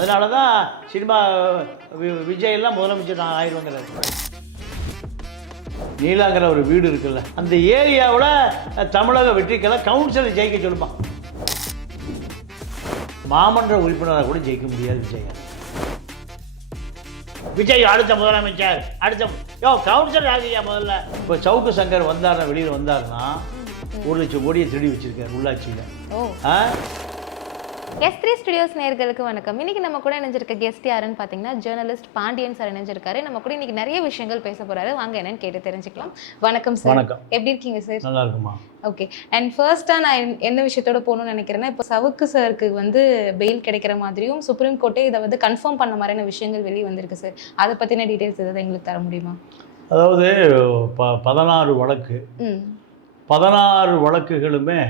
அதனால தான் cinema we- Vijay எல்லாம் முதலமைச்சர் நான் ஆயிடுவாங்கிறாரு நீலாங்கிற ஒரு வீடு இருக்குல்ல அந்த ஏரியாவில் தமிழக வெற்றிக்கலை கவுன்சிலர் ஜெயிக்க சொல்லுமா மாமன்ற உறுப்பினராக கூட ஜெயிக்க முடியாது விஜய். விஜய் அடுத்த முதலமைச்சர் அடுத்த யோ கவுன்சிலர் ஆகியா முதல்ல? இப்போ சவுக்கு சங்கர் வந்தாருன்னா வெளியில் வந்தாருன்னா ஒரு லட்சம் கோடியை திருடி வச்சிருக்காரு உள்ளாட்சியில். ஆ? எஸ் த்ரீ ஸ்டுடியோஸ் நேர்களுக்கு வணக்கம். இன்னைக்கு நம்ம கூட இணைஞ்சிருக்க கெஸ்ட் யாருன்னு பார்த்தீங்கன்னா ஜேர்னலிஸ்ட் பாண்டியன் சார் இணைஞ்சிருக்காரு. நம்ம கூட இன்னைக்கு நிறைய விஷயங்கள் பேச போறாரு. வாங்க என்னன்னு கேட்டு தெரிஞ்சுக்கலாம். வணக்கம் சார் வணக்கம். எப்படி இருக்கீங்க சார் நல்லா இருக்குமா? ஓகே அண்ட் ஃபர்ஸ்டா நான் என்- என்ன விஷயத்தோட போகணும்னு நினைக்கிறேன்னா இப்போ சவுக்கு சாருக்கு வந்து பெயில் கிடைக்கிற மாதிரியும் சுப்ரீம் கோர்ட்டே இதை வந்து கன்ஃபார்ம் பண்ண மாதிரியான விஷயங்கள் வெளியே வந்திருக்கு சார் அதை பத்தின டீடைல்ஸ் ஏதாவது எங்களுக்கு தர முடியுமா? அதாவது ப பதினாறு வழக்கு. பதினாறு வழக்குகளுமே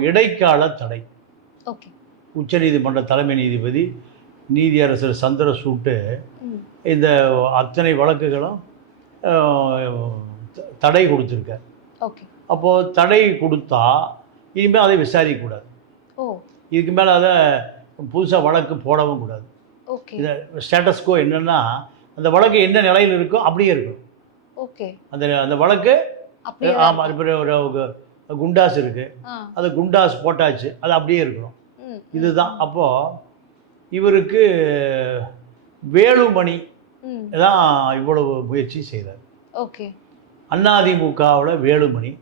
இடைக்கால தடை. உச்சநீதிமன்ற தலைமை நீதிபதி நீதியரசர் சந்திரசூட்டு இந்த அத்தனை வழக்குகளும் தடை கொடுத்துருக்கார். ஓகே. அப்போது தடை கொடுத்தா இனிமேல் அதை விசாரிக்கக்கூடாது ஓ. இதுக்கு மேலே அதை புதுசாக வழக்கு போடவும் கூடாது. ஓகே. இந்த ஸ்டேட்டஸ்கோ என்னென்னா அந்த வழக்கு என்ன நிலையில் இருக்கோ அப்படியே இருக்கும் ஓகே. அந்த அந்த வழக்கு ஆமாம் ஒரு ஒரு குண்டாஸ் இருக்குது அது குண்டாஸ் போட்டாச்சு. அது அப்படியே இருக்கணும். இதுதான். அப்போது இவருக்கு வேலுமணி தான் இவ்வளவு முயற்சி செய்தார். ஓகே. அதிமுகவில் வேலுமணி.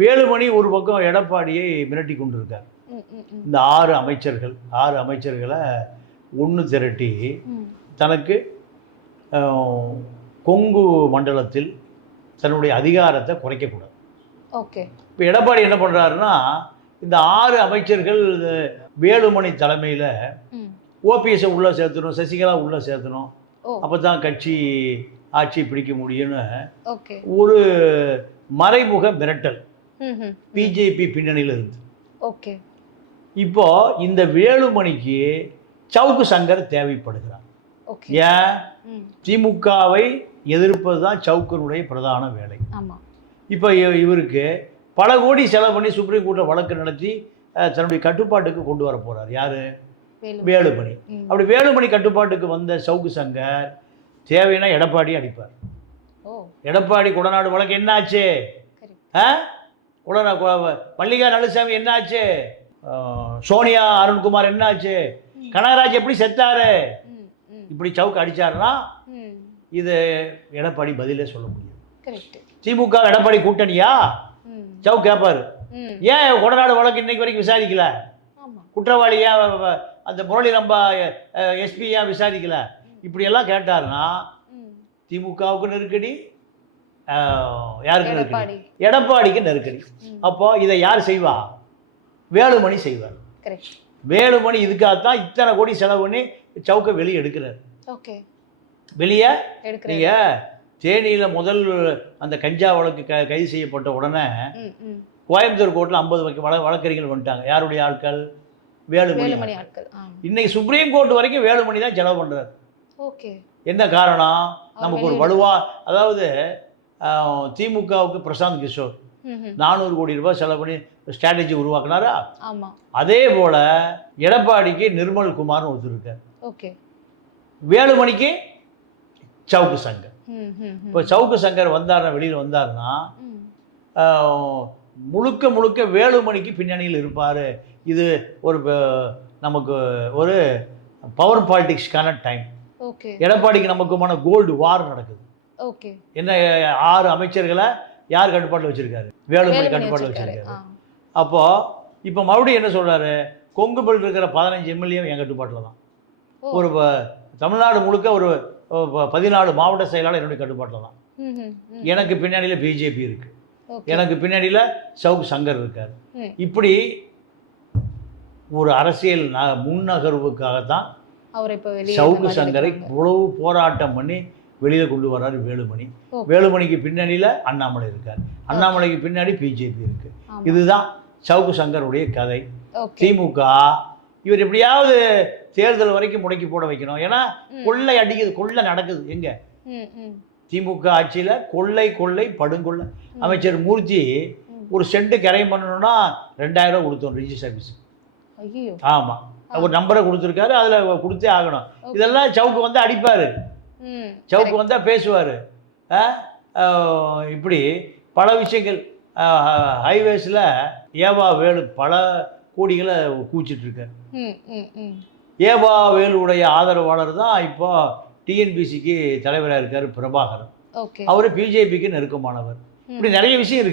வேலுமணி ஒரு பக்கம் எடப்பாடியை மிரட்டி கொண்டிருக்கார். இந்த ஆறு அமைச்சர்கள் ஆறு அமைச்சர்களை ஒன்று திரட்டி தனக்கு கொங்கு மண்டலத்தில் தன்னுடைய அதிகாரத்தை குறைக்கக்கூடாது. ஓகே. இப்போ எடப்பாடி என்ன பண்ணுறாருன்னா இந்த ஆறு அமைச்சர்கள் வேலுமணி தலைமையில் ஓபிஎஸ்ஸை உள்ளே சேர்த்தணும் சசிகலா உள்ளே சேர்த்தணும். அப்போ தான் கட்சி ஆட்சி பிடிக்க முடியும்னு ஒரு மறைமுக மிரட்டல் பிஜேபி பின்னணியில் இருந்து ஓகே. இப்போ இந்த வேலுமணிக்கு சவுக்கு சங்கர் தேவைப்படுகிறார். ஏன்? திமுகவை எதிர்ப்பது தான் சவுக்கனுடைய பிரதான வேலை. இப்போ இவருக்கு பல கோடி செலவு பண்ணி சுப்ரீம் கோர்ட்டில் வழக்கு நடத்தி தன்னுடைய கட்டுப்பாட்டுக்கு கொண்டு வர போகிறார் யார்? வேலு வேலுமணி. அப்படி வேலுமணி கட்டுப்பாட்டுக்கு வந்த சவுக்கு சங்கர் தேவைன்னா எடப்பாடி அடிப்பார். எடப்பாடி குடநாடு வழக்கு என்னாச்சு? ஆ கு- மல்லிகா நலுசாமி என்னாச்சு? சோனியா அருண்குமார் என்னாச்சு. கனகராஜ் எப்படி செத்தாரு? இப்படி சவுக்கு அடிச்சாருன்னா இது எடப்பாடி பதிலே சொல்ல முடியும் திமுக எடப்பாடி கூட்டணியா? சவுக்கு கேட்பாரு ஏன் குடநாடு வழக்கு இன்னைக்கு வரைக்கும் விசாரிக்கல? ஆமா. குற்றவாளி ஏன் வ- வ- அந்த முரளி ரம்பா எஸ்பி ஏன் விசாரிக்கல? இப்படியெல்லாம் கேட்டாருன்னா திமுகவுக்கு நெருக்கடி யாருக்கு நெருக்கடி? எடப்பாடி. எடப்பாடிக்கு நெருக்கடி. அப்போ இதை யார் செய்வா? வேலுமணி செய்வார். வேலுமணி இதுக்காகத்தான் இத்தனை கோடி செலவு பண்ணி சவுக்கை வெளியே எடுக்கிறார். வெளியே நீங்கள் தேனியில் முதல் அந்த கஞ்சா வழக்கு க கைது செய்யப்பட்ட உடனே கோயம்புத்தூர் கோர்ட்டில் ஐம்பது வழக்கு வழ வழக்கறிஞர்கள் வந்துட்டாங்க. யாருடைய ஆட்கள்? வேலுமணி ஆட்கள். இன்னைக்கு சுப்ரீம் கோர்ட் வரைக்கும் வேலுமணி தான் செலவு பண்ணுறாரு ஓகே. என்ன காரணம்? நமக்கு ஒரு வலுவா அதாவது திமுகவுக்கு பிரசாந்த் கிஷோர் நானூறு கோடி ரூபாய் செலவு பண்ணி ஸ்ட்ராட்டஜி உருவாக்குனாரா? அதே போல எடப்பாடிக்கு நிர்மல் குமார்னு ஒருத்தர் இருக்கார். ஓகே. வேலுமணிக்கு சவுக்கு சங்கர் ம் ம் ம் இப்போ சவுக்கு சங்கர் வந்தாருன்னா வெளியில் வந்தாருன்னா முழுக்க முழுக்க வேலுமணிக்கு பின்னணியில் இருப்பார். இது ஒரு நமக்கு ஒரு பவர் பாலிடிக்ஸ்க்கான டைம் ஓகே. எடப்பாடிக்கு நமக்குமான கோல்டு வார் நடக்குது. ஓகே. என்ன ஆறு அமைச்சர்களை யார் கட்டுப்பாட்டில் வச்சிருக்காரு? வேலுமணி கட்டுப்பாட்டில் வச்சிருக்காரு. வச்சிருக்காரு. ஆ. அப்போ இப்போ மறுபடியும் என்ன சொல்றாரு? கொங்கு பெல்ட் இருக்கிற பதினஞ்சு எம்எல்ஏ என் கட்டுப்பாட்டில் தான். ஒரு தமிழ்நாடு முழுக்க ஒரு பதினாலு மாவட்ட செயலாளர் என்னுடைய கட்டுப்பாட்டில் தான். எனக்கு பின்னாடியில் பிஜேபி இருக்கு. எனக்கு பின்னாடியில் சவுக் சங்கர் இருக்கார். இப்படி ஒரு அரசியல் ந முன்னகர்வுக்காகத்தான் சவுக்கு சங்கரை இவ்வளவு போராட்டம் பண்ணி வெளியில் கொண்டு வர்றாரு வேலுமணி. வேலுமணிக்கு பின்னணியில் அண்ணாமலை இருக்கார். அண்ணாமலைக்கு பின்னாடி பிஜேபி இருக்கு. இதுதான் சவுக்கு சங்கருடைய கதை. திமுக இவர் எப்படியாவது தேர்தல் வரைக்கும் முடக்கி போட வைக்கணும். ஏன்னா. கொள்ளை அடிக்குது கொள்ளை நடக்குது. எங்க? திமுக ஆட்சியில் கொள்ளை கொள்ளை படுங்கொள்ளை. அமைச்சர் மூர்த்தி. ஒரு சென்ட் கரையம் பண்ணணும்னா ரெண்டாயிரம் ரூபா கொடுத்தோம் ஆஃபீஸ் ஐயோ ஆமாம் ஒரு நம்பரை கொடுத்துருக்காரு அதில் கொடுத்தே ஆகணும். இதெல்லாம் சவுக்கு வந்து அடிப்பார். சவுக்கு வந்தால் பேசுவார். இப்படி பல விஷயங்கள். ஹைவேஸில் ஏவா வேலு பல கோடிகளை ம். ஏவா வேலுடைய ஆதரவாளர் தான் இப்போ டிஎன்பிசிக்கு தலைவராக இருக்கார் பிரபாகரன். அவர் பிஜேபிக்கு நெருக்கமானவர். இப்படி நிறைய விஷயம்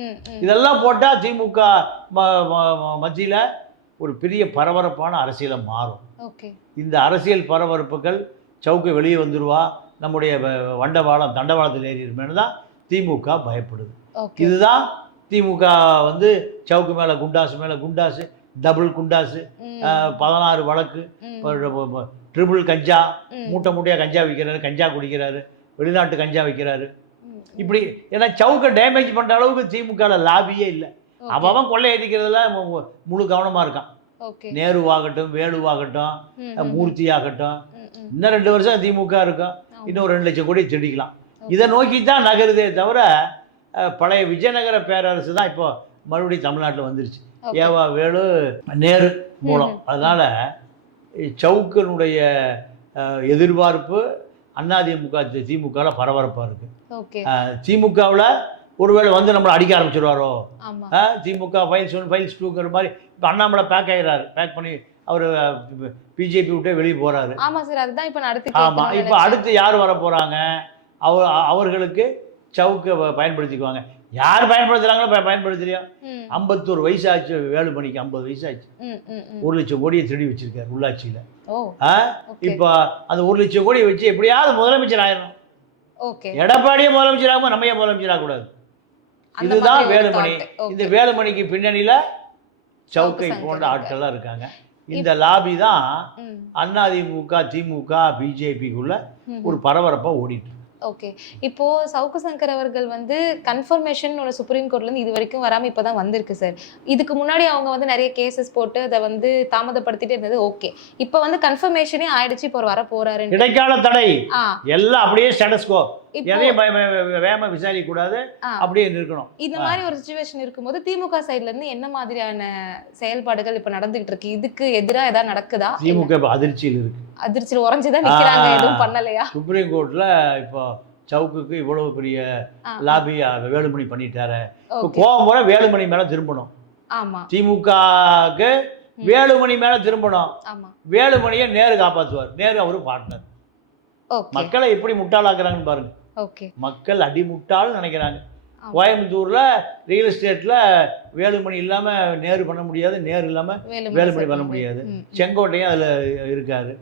ம் இதெல்லாம் போட்டால் திமுக மத்தியில் ஒரு பெரிய பரபரப்பான அரசியலை மாறும். இந்த அரசியல் பரபரப்புகள் சவுக்கு வெளியே வந்துருவா நம்முடைய வண்டவாளம் தண்டவாளத்தில் ஏறிடுமேனு தான் திமுக பயப்படுது. இதுதான் திமுக வந்து சவுக்கு மேலே குண்டாசு மேலே குண்டாசு டபுள் குண்டாசு பதினாறு வழக்கு ட்ரிபிள் கஞ்சா மூட்டை மூட்டையாக கஞ்சா விற்கிறாரு கஞ்சா குடிக்கிறாரு வெளிநாட்டு கஞ்சா விற்கிறாரு ம், இப்படி ஏன்னா சவுக்கை டேமேஜ் பண்ணுற அளவுக்கு திமுகவில் லாபியே இல்லை. அவன் கொள்ளை ஏற்றிக்கிறதுல மு- முழு கவனமாக இருக்கான். நேருவாகட்டும் வேலுவாகட்டும் மூர்த்தி ஆகட்டும் இன்னும் ரெண்டு வருஷம் திமுக இருக்கும். இன்னும் ரெண்டு லட்சம் கோடி திருடிக்கலாம் ஓகே. இதை நோக்கி தான் நகருதே தவிர பழைய விஜயநகர பேரரசு தான் இப்போ மறுபடியும் தமிழ்நாட்டில் வந்துருச்சு. ஏவா வேலு நேரு மூலம். அதனால் சவுக்கனுடைய எதிர்பார்ப்பு அதிமுக திமுகவில் பரபரப்பாக இருக்குது திமுகவில் ஒருவேளை வந்து நம்மளை அடிக்க ஆரம்பிச்சிருவாரோ? திமுக ஃபைல்ஸ் ஒன் ஃபைல்ஸ் டூங்கிற மாதிரி இப்போ அண்ணாமலை பேக் ஆகிறாரு பேக் பண்ணி அவர் பிஜேபி விட்டே வெளியே போகிறாரு ஆமா சார் அதுதான் இப்ப நான் அடுத்து ஆமாம் இப்போ. அடுத்து யார் வர போகிறாங்க அவர் அவர்களுக்கு சவுக்கை பயன்படுத்திக்குவாங்க. யார் பயன்படுத்துகிறாங்களோ ப- பயன்படுத்துறியா? ஐம்பத்தோரு வயசாச்சு வேலுமணிக்கு ஐம்பது ம், ம். ஒரு லட்சம் கோடியை திருடி வச்சிருக்காரு உள்ளாட்சியில். இப்போ அந்த ஒரு லட்சம் கோடியை வச்சு எப்படியாவது முதலமைச்சர் ஆயிடணும் எடப்பாடியே முதலமைச்சர் ஆகாம நம்ம ஏன் முதலமைச்சர் ஆகக்கூடாது? இதுதான் வேலுமணி. இந்த வேலுமணிக்கு பின்னணியில சவுக்கை போன்ற சங்கர் ஆட்கள்லாம் இருக்காங்க. இந்த லாபி தான் ம், அதிமுக திமுக பிஜேபிக்குள்ள ஒரு பரபரப்பா ஓடிட்டு. ஓகே இப்போ சவுக்கு சங்கர் அவர்கள் வந்து கன்ஃபர்மேஷன் ஒரு சுப்ரீம் கோர்ட்ல இருந்து இது வரைக்கும் வராம இப்பதான் வந்திருக்கு சார் இதுக்கு முன்னாடி அவங்க வந்து நிறைய கேசஸ் போட்டு அதை வந்து தாமதப்படுத்திட்டே இருந்தது ஓகே இப்போ வந்து கன்ஃபர்மேஷனே ஆயிடுச்சு இப்போ வர போறாருன்னு இடைக்கால தடை. எல்லாம் அப்படியே ஸ்டேட்டஸ்கோ இப்போ எதையும் வேகமா விசாரிக்க கூடாது. அப்படியே நிற்கணும். இந்த மாதிரி ஒரு சுச்சுவேஷன் இருக்கும்போது திமுக சைடுல இருந்து என்ன மாதிரியான செயல்பாடுகள் இப்ப நடந்துகிட்டு இருக்கு? இதுக்கு எதிரா ஏதாவது நடக்குதா? திமுக அதிர்ச்சியில் இருக்கு. அதிர்ச்சியில் உறைஞ்சுதான் நிக்கிறாங்க. எதுவும் பண்ணலையா? சுப்ரீம் கோர்ட்ல இப்போ சவுக்குக்கு இவ்வளவு பெரிய லாபி வேலுமணி பண்ணிட்டாரு. கோபம் போல வேலுமணி மேல திரும்பணும். ஆமா. திமுகக்கு வேலுமணி மேல திரும்பணும். வேலுமணியை நேரு காப்பாற்றுவார் நேரு அவரு பார்ட்னர் மக்களை எப்படி முட்டாளாக்குறாங்கன்னு பாருங்க. மக்கள் அடி முட்டாள்னு நினைக்கிறாங்க. கோயம்புத்தூர்ல ரியல் எஸ்டேட்ல வேலுமணி இல்லாம நேரு பண்ண முடியாது நேரு இல்லாம வேலுமணி பண்ண முடியாது. செங்கோட்டையும் அதுல இருக்காரு.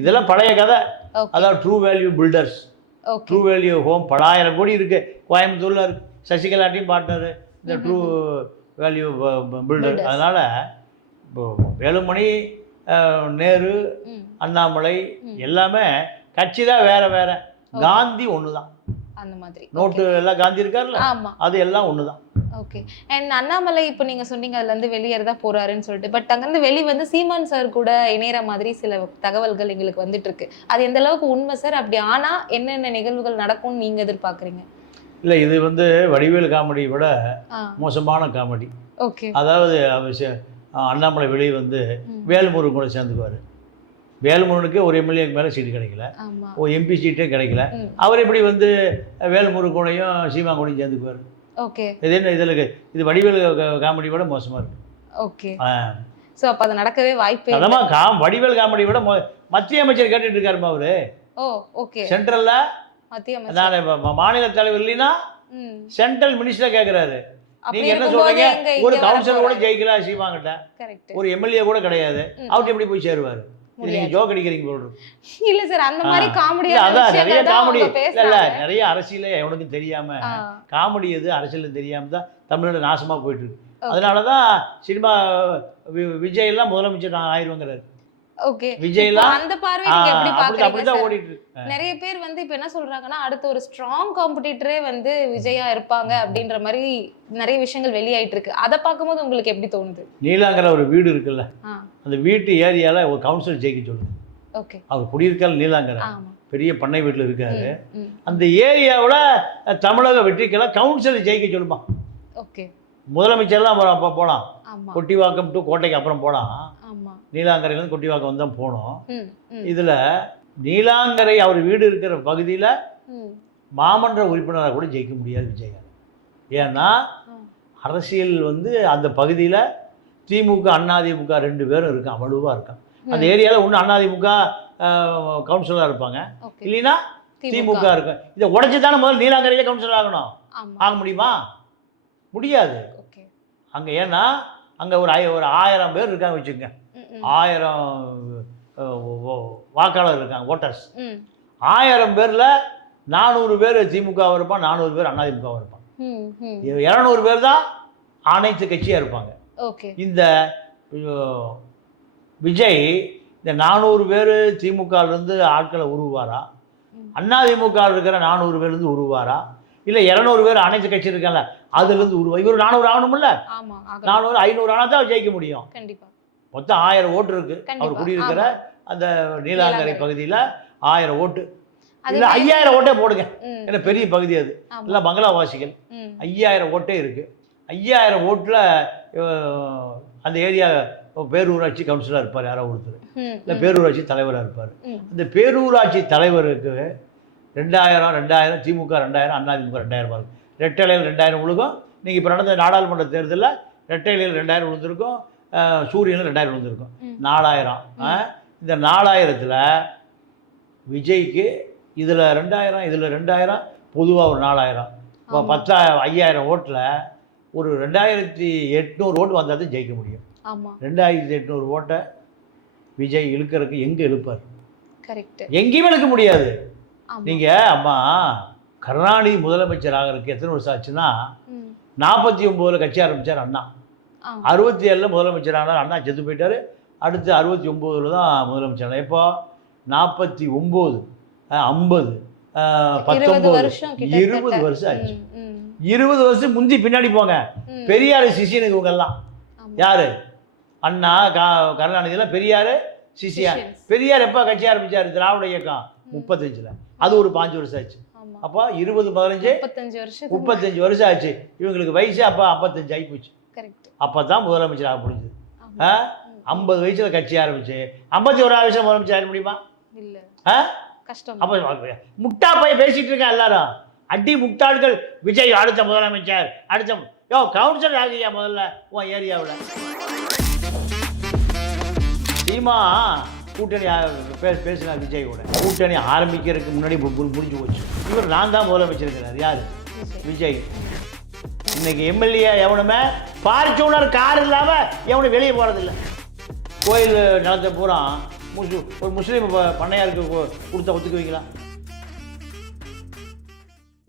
இதெல்லாம் பழைய கதை. அதாவது True Value Builders True Value Home பலாயிரம் கோடி இருக்கு. கோயம்புத்தூர்ல இருக்கு. சசிகலாட்டையும் பார்ட்னர் இந்த ட்ரூ வேல்யூ பில்டர். அதனால இப்போ வேலுமணி நேரு அண்ணாமலை. எல்லாமே கட்சி தான் வேற வேற. காந்தி ஒன்று தான் அந்த மாதிரி. நோட்டு எல்லாம் காந்தி இருக்கார்ல? ஆமா. அது எல்லாம் ஒன்று தான் ஓகே அண்ட் அண்ணாமலை இப்போ நீங்க சொன்னீங்க அதுல இருந்து வெளியேறதா போறாருன்னு சொல்லிட்டு பட் அங்கிருந்து வெளி வந்து சீமான் சார் கூட இணையற மாதிரி சில தகவல்கள் எங்களுக்கு வந்துட்டு இருக்கு அது எந்த அளவுக்கு உண்மை சார் அப்படி ஆனா என்னென்ன நிகழ்வுகள் நடக்கும்னு நீங்க எதிர்பார்க்கறீங்க? இல்லை இது வந்து வடிவேல் காமெடியை விட மோசமான காமெடி. ஓகே அதாவது அண்ணாமலை வெளியே வந்து. வேல்முருகன் கூட சேர்ந்துக்குவார். வேல்முருகனுக்கு ஒரு எம்எல்ஏக்கு மேலே சீட்டு கிடைக்கல. ஒரு எம்பி சீட்டே கிடைக்கல. அவர் இப்படி வந்து வேல்முருகனையும் சீமா கூடயும் சேர்ந்துக்குவார்? ஓகே. இது என்ன இதில் இது வடிவேல் காமெடி விட மோசமாக இருக்கு. ஓகே. சோ அப்ப அது நடக்கவே வாய்ப்பே. அதமா கா வடிவேல் காமெடி விட மோ- மத்திய அமைச்சர் கேட்டுட்டு இருக்காருமா அவரு? Oh okay. சென்ட்ரல்ல? மத்திய அமைச்சர். நான் மாநில தலைவர் இல்லைன்னா சென்ட்ரல் மினிஸ்டர் கேட்குறாரு நீங்க என்ன சொல்றீங்க? ஒரு கவுன்சிலர் கூட வர ஜெயிக்கல சீமாங்கிட்ட. கரெக்ட் ஒரு எம்எல்ஏ கூட கிடையாது. அவர்கிட்ட எப்படி போய் சேருவாரு? நீங்க. ஜோக் அடிக்கிறீங்க போல. இல்ல சார் அந்த மாதிரி காமெடியான அதான் நிறைய காமெடி இல்ல நிறைய அரசியலே எவனுக்கும் தெரியாம காமெடி எது அரசியல் தெரியாம தான் தமிழ்நாடு நாசமா போயிட்டு இருக்கு. அதனால தான் சினிமா விஜய் எல்லாம் முதலமைச்சர் நான் ஆயிருவேங்கிறாரு ஓகே விஜய் இப்போ எல்லாம் அந்த பார்வை எப்படி பாக்குறீங்க நிறைய பேர் வந்து இப்ப என்ன சொல்றாங்கன்னா அடுத்த ஒரு ஸ்ட்ராங் காம்படிட்டரே வந்து விஜயா இருப்பாங்க அப்படின்ற மாதிரி நிறைய விஷயங்கள் வெளியாயிட்டு இருக்கு. அதை பார்க்கும்போது உங்களுக்கு எப்படி தோணுது? நீலாங்கிற ஒரு வீடு இருக்குல்ல அந்த வீட்டு ஏரியால ஒரு கவுன்சிலர் ஜெயிக்க சொல்லுங்க ஓகே அவர் குடியிருக்கால் நீலாங்கர. பெரிய பண்ணை வீட்டில் இருக்காரு. அந்த ஏரியாவில் தமிழக வெற்றிக்கெல்லாம் கவுன்சிலர் ஜெயிக்க சொல்லுமா. ஓகே முதலமைச்சர்லாம் போகலாம் கொட்டிவாக்கம் டு கோட்டைக்கு அப்புறம் போகலாம் நீலாங்கரையிலேருந்து கொட்டிவாக்கம் வந்து தான் போனோம் இதில் நீலாங்கரை அவர் வீடு இருக்கிற பகுதியில் மாமன்ற உறுப்பினராக கூட ஜெயிக்க முடியாது விஜயகாந்த். ஏன்னா. அரசியல் வந்து அந்த பகுதியில் திமுக அதிமுக ரெண்டு பேரும் இருக்கான் வலுவாக இருக்கான் அந்த ஏரியாவில் ஒன்று அதிமுக கவுன்சிலராக இருப்பாங்க. இல்லைன்னா திமுக. இருக்கும் இதை உடைச்சு தானே முதல்ல நீலாங்கரையிலே கவுன்சிலர் ஆகணும். ஆக முடியுமா? முடியாது. அங்கே ஏன்னா அங்கே ஒரு ஆய- ஒரு ஆயிரம் பேர் இருக்காங்க வச்சுக்கோங்க. ஆயிரம் வாக்காளர் இருக்காங்க ஓட்டர்ஸ் ஆயிரம் பேரில் நானூறு பேர் திமுக இருப்பான் நானூறு பேர் அதிமுக இருப்பான். இரநூறு பேர் தான் அனைத்து கட்சியாக இருப்பாங்க. இந்த விஜய் இந்த நானூறு பேர் திமுகலேருந்து ஆட்களை உருவாரா. அதிமுக இருக்கிற நானூறு பேர்லேருந்து உருவாரா? இல்லை இரநூறு பேர் அனைத்து கட்சி இருக்கல அதுலேருந்து உருவா இவர் நானூறு ஆகணும்ல. நானூறு ஐநூறு ஆனால் தான் ஜெயிக்க முடியும். கண்டிப்பா. மொத்தம் ஆயிரம் ஓட்டு இருக்கு. அவர் குடியிருக்கிற அந்த நீலாங்கரை. பகுதியில் ஆயிரம் ஓட்டு. இல்லை ஐயாயிரம் ஓட்டே போடுங்க. ஏன்னா பெரிய பகுதி அது. இல்லை பங்களாவாசிகள். ஐயாயிரம் ஓட்டே இருக்கு. ஐயாயிரம் ஓட்டில் அந்த ஏரியா பேரூராட்சி கவுன்சிலராக இருப்பார் யாரோ ஒருத்தர். இல்லை பேரூராட்சி தலைவராக இருப்பார். ம். இந்த பேரூராட்சி தலைவருக்கு ரெண்டாயிரம் ரெண்டாயிரம் திமுக ரெண்டாயிரம் அதிமுக ரெண்டாயிரம் இருக்கு ரெட்டைலையில் ரெண்டாயிரம் விழுகும். நீங்கள் இப்போ நடந்த நாடாளுமன்ற தேர்தலில் ரெட்டைலையில் ரெண்டாயிரம் விழுந்திருக்கும் சூரியனில் ரெண்டாயிரம் விழுந்திருக்கும். நாலாயிரம்? இந்த நாலாயிரத்தில் விஜய்க்கு இதில் ரெண்டாயிரம் இதில் ரெண்டாயிரம் பொதுவாக ஒரு நாலாயிரம். இப்போ. பத்தாயிரம் ஐயாயிரம் ஓட்டில் ஒரு ரெண்டாயிரத்தி எட்நூறு ஓட்டு வந்தால் தான் ஜெயிக்க முடியும். ரெண்டாயிரத்தி எட்நூறு ஓட்டை விஜய் இழுக்கிறதுக்கு எங்கே இழுப்பார்? கரெக்ட் எங்கேயுமே இழுக்க முடியாது. நீங்கள் அம்மா கருணாநிதி முதலமைச்சர் ஆகிறதுக்கு எத்தனை வருஷம் ஆச்சுன்னா நாற்பத்தி ஒம்போதில் கட்சி ஆரம்பித்தார் அண்ணா. அறுபத்தி ஏழில் முதலமைச்சர் ஆனார் அண்ணா செத்து போயிட்டார். அடுத்து அறுபத்தி ஒம்போதில் தான் முதலமைச்சர் ஆனார் எப்போ? நாற்பத்தி ஒம்பது ஐம்பது பத்தொம்போது. இருபது வருஷம் ஆச்சு. இருபது வருஷம் முந்தி பின்னாடி போங்க. பெரியார் சிஷியனுக்கு இவங்கெல்லாம். யாரு? அண்ணா கா கருணாநிதியெல்லாம் பெரியார் சிஷியா Christians. பெரியார் எப்போ கட்சி ஆரம்பிச்சார்? திராவிட இயக்கம். முப்பத்தஞ்சில். அது ஒரு பாஞ்சு வருஷம் ஆச்சு. அப்போ இருபது பதினஞ்சு முப்பத்தஞ்சு வருஷத்துக்கு முப்பத்தஞ்சு வருஷம் ஆச்சு. இவங்களுக்கு வயசு அப்போ ஐம்பத்தஞ்சு ஆகி போச்சு. அப்போ தான் முதலமைச்சர் ஆக முடிஞ்சது. ஐம்பது வயசில் கட்சி ஆரம்பிச்சு. ஐம்பத்தி ஒரு வயசுல முதலமைச்சர் ஆக முடியுமா? ஆ? கஷ்டம். அப்போ முட்டா போய் பேசிட்டு இருக்கேன் எல்லாரும். அடி முட்டாள்கள் விஜய் அடுத்த முதலமைச்சர். அடுத்த யோ கவுன்சிலர் ஆகியா முதல்ல? உன் ஏரியாவில். சீமா கூட்டணி பே பேசினார் விஜய் கூட. கூட்டணி ஆரம்பிக்கிறதுக்கு முன்னாடி முடிஞ்சு போச்சு. இவர் நான் தான் முதலமைச்சர் இருக்கிறார் யார்? விஜய். இன்னைக்கு எம்எல்ஏ எவனுமே ஃபார்ச்சூனர் கார் இல்லாமல் எவனும் வெளியே போகிறதில்ல கோயில் நிலத்தை பூரா முஸ்லி ஒரு முஸ்லீம் பண்ணையாருக்கு கொடுத்தா ஒத்துக்குவீங்களா?